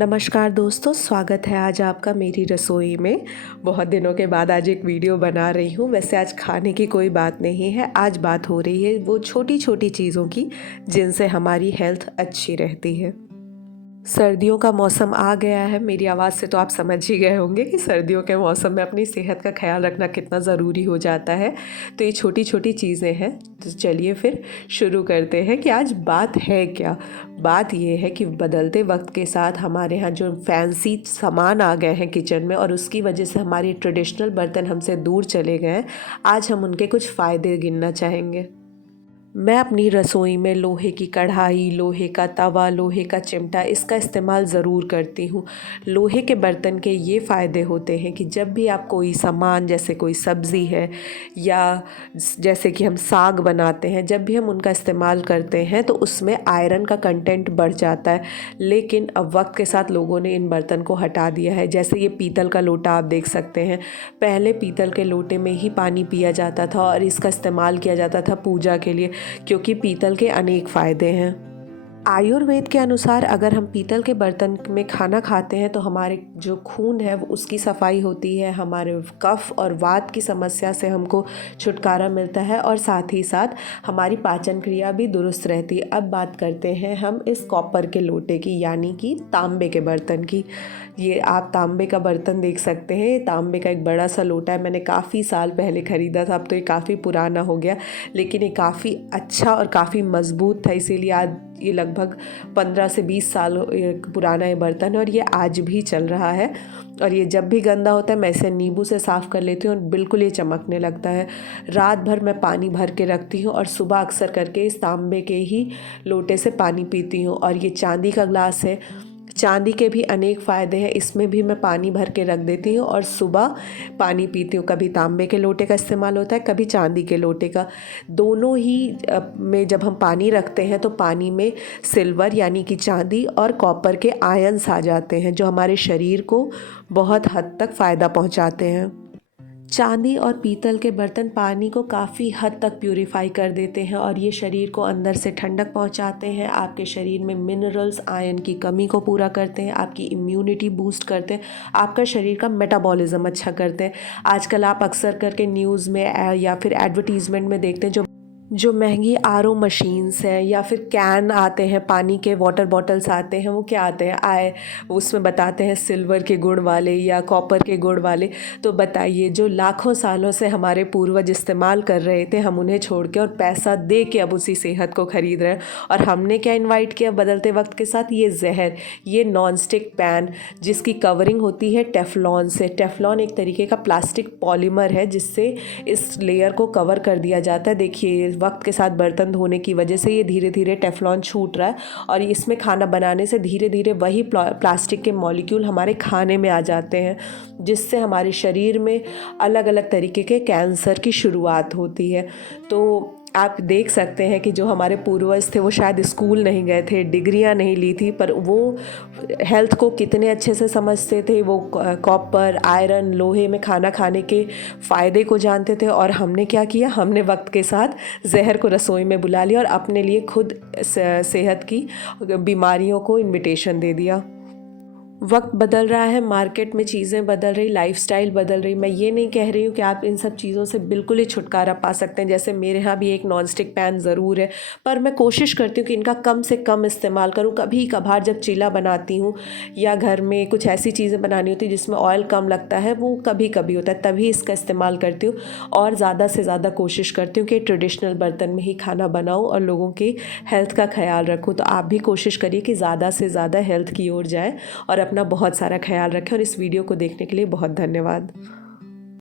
नमस्कार दोस्तों, स्वागत है आज आपका मेरी रसोई में। बहुत दिनों के बाद आज एक वीडियो बना रही हूँ। वैसे आज खाने की कोई बात नहीं है, आज बात हो रही है वो छोटी छोटी चीज़ों की जिनसे हमारी हेल्थ अच्छी रहती है। सर्दियों का मौसम आ गया है। मेरी आवाज़ से तो आप समझ ही गए होंगे कि सर्दियों के मौसम में अपनी सेहत का ख्याल रखना कितना ज़रूरी हो जाता है। तो ये छोटी छोटी चीज़ें हैं। तो चलिए फिर शुरू करते हैं कि आज बात है क्या। बात ये है कि बदलते वक्त के साथ हमारे यहाँ जो फैंसी सामान आ गए हैं किचन में और उसकी वजह से हमारी ट्रेडिशनल बर्तन हमसे दूर चले गए हैं। आज हम उनके कुछ फ़ायदे गिनना चाहेंगे। मैं अपनी रसोई में लोहे की कढ़ाई, लोहे का तवा, लोहे का चिमटा इसका इस्तेमाल ज़रूर करती हूँ। लोहे के बर्तन के ये फ़ायदे होते हैं कि जब भी आप कोई सामान जैसे कोई सब्ज़ी है या जैसे कि हम साग बनाते हैं, जब भी हम उनका इस्तेमाल करते हैं तो उसमें आयरन का कंटेंट बढ़ जाता है। लेकिन अब वक्त के साथ लोगों ने इन बर्तन को हटा दिया है। जैसे ये पीतल का लोटा आप देख सकते हैं। पहले पीतल के लोटे में ही पानी पिया जाता था और इसका इस्तेमाल किया जाता था पूजा के लिए, क्योंकि पीतल के अनेक फ़ायदे हैं। आयुर्वेद के अनुसार अगर हम पीतल के बर्तन में खाना खाते हैं तो हमारे जो खून है वो उसकी सफाई होती है, हमारे कफ और वात की समस्या से हमको छुटकारा मिलता है और साथ ही साथ हमारी पाचन क्रिया भी दुरुस्त रहती है। अब बात करते हैं हम इस कॉपर के लोटे की, यानी कि तांबे के बर्तन की। ये आप तांबे का बर्तन देख सकते हैं। ये तांबे का एक बड़ा सा लोटा है। मैंने काफ़ी साल पहले ख़रीदा था, अब तो ये काफ़ी पुराना हो गया, लेकिन ये काफ़ी अच्छा और काफ़ी मज़बूत था। इसीलिए आज ये लगभग 15 से 20 साल पुराना ये बर्तन है और ये आज भी चल रहा है। और ये जब भी गंदा होता है मैं इसे नींबू से साफ़ कर लेती हूँ और बिल्कुल ये चमकने लगता है। रात भर मैं पानी भर के रखती हूँ और सुबह अक्सर करके इस तांबे के ही लोटे से पानी पीती हूँ। और ये चांदी का ग्लास है। चांदी के भी अनेक फ़ायदे हैं। इसमें भी मैं पानी भर के रख देती हूँ और सुबह पानी पीती हूँ। कभी तांबे के लोटे का इस्तेमाल होता है, कभी चांदी के लोटे का। दोनों ही में जब हम पानी रखते हैं तो पानी में सिल्वर यानी कि चांदी और कॉपर के आयन्स आ जाते हैं, जो हमारे शरीर को बहुत हद तक फ़ायदा पहुँचाते हैं। चांदी और पीतल के बर्तन पानी को काफ़ी हद तक प्यूरिफाई कर देते हैं और ये शरीर को अंदर से ठंडक पहुंचाते हैं। आपके शरीर में मिनरल्स, आयरन की कमी को पूरा करते हैं, आपकी इम्यूनिटी बूस्ट करते हैं, आपका शरीर का मेटाबॉलिज्म अच्छा करते हैं। आजकल आप अक्सर करके न्यूज़ में या फिर एडवर्टीज़मेंट में देखते हैं जो महंगी आरओ मशीन्स हैं या फिर कैन आते हैं, पानी के वाटर बॉटल्स आते हैं, वो क्या आते हैं उसमें बताते हैं सिल्वर के गुण वाले या कॉपर के गुण वाले। तो बताइए, जो लाखों सालों से हमारे पूर्वज इस्तेमाल कर रहे थे, हम उन्हें छोड़ के और पैसा दे के अब उसी सेहत को ख़रीद रहे हैं। और हमने क्या इन्वाइट किया बदलते वक्त के साथ? ये जहर, ये नॉन स्टिक पैन जिसकी कवरिंग होती है टेफ्लॉन से। टेफ्लॉन एक तरीके का प्लास्टिक पॉलीमर है जिससे इस लेयर को कवर कर दिया जाता है। देखिए, वक्त के साथ बर्तन धोने की वजह से ये धीरे धीरे टेफ्लॉन छूट रहा है और इसमें खाना बनाने से धीरे धीरे वही प्लास्टिक के मॉलिक्यूल हमारे खाने में आ जाते हैं, जिससे हमारे शरीर में अलग अलग तरीके के कैंसर की शुरुआत होती है। तो आप देख सकते हैं कि जो हमारे पूर्वज थे वो शायद स्कूल नहीं गए थे, डिग्रियां नहीं ली थी, पर वो हेल्थ को कितने अच्छे से समझते थे। वो कॉपर, आयरन, लोहे में खाना खाने के फ़ायदे को जानते थे। और हमने क्या किया? हमने वक्त के साथ जहर को रसोई में बुला लिया और अपने लिए खुद सेहत की बीमारियों को इन्विटेशन दे दिया। वक्त बदल रहा है, मार्केट में चीज़ें बदल रही, लाइफस्टाइल बदल रही। मैं ये नहीं कह रही हूँ कि आप इन सब चीज़ों से बिल्कुल ही छुटकारा पा सकते हैं। जैसे मेरे यहाँ भी एक नॉन स्टिक पैन ज़रूर है, पर मैं कोशिश करती हूँ कि इनका कम से कम इस्तेमाल करूँ। कभी कभार जब चीला बनाती हूँ या घर में कुछ ऐसी चीज़ें बनानी होती जिसमें ऑयल कम लगता है, वो कभी कभी होता है, तभी इसका इस्तेमाल करती हूँ। और ज़्यादा से ज़्यादा कोशिश करती हूँ कि ट्रेडिशनल बर्तन में ही खाना बनाऊँ और लोगों की हेल्थ का ख्याल रखूँ। तो आप भी कोशिश करिए कि ज़्यादा से ज़्यादा हेल्थ की ओर जाएँ और अपना बहुत सारा ख्याल रखें। और इस वीडियो को देखने के लिए बहुत धन्यवाद।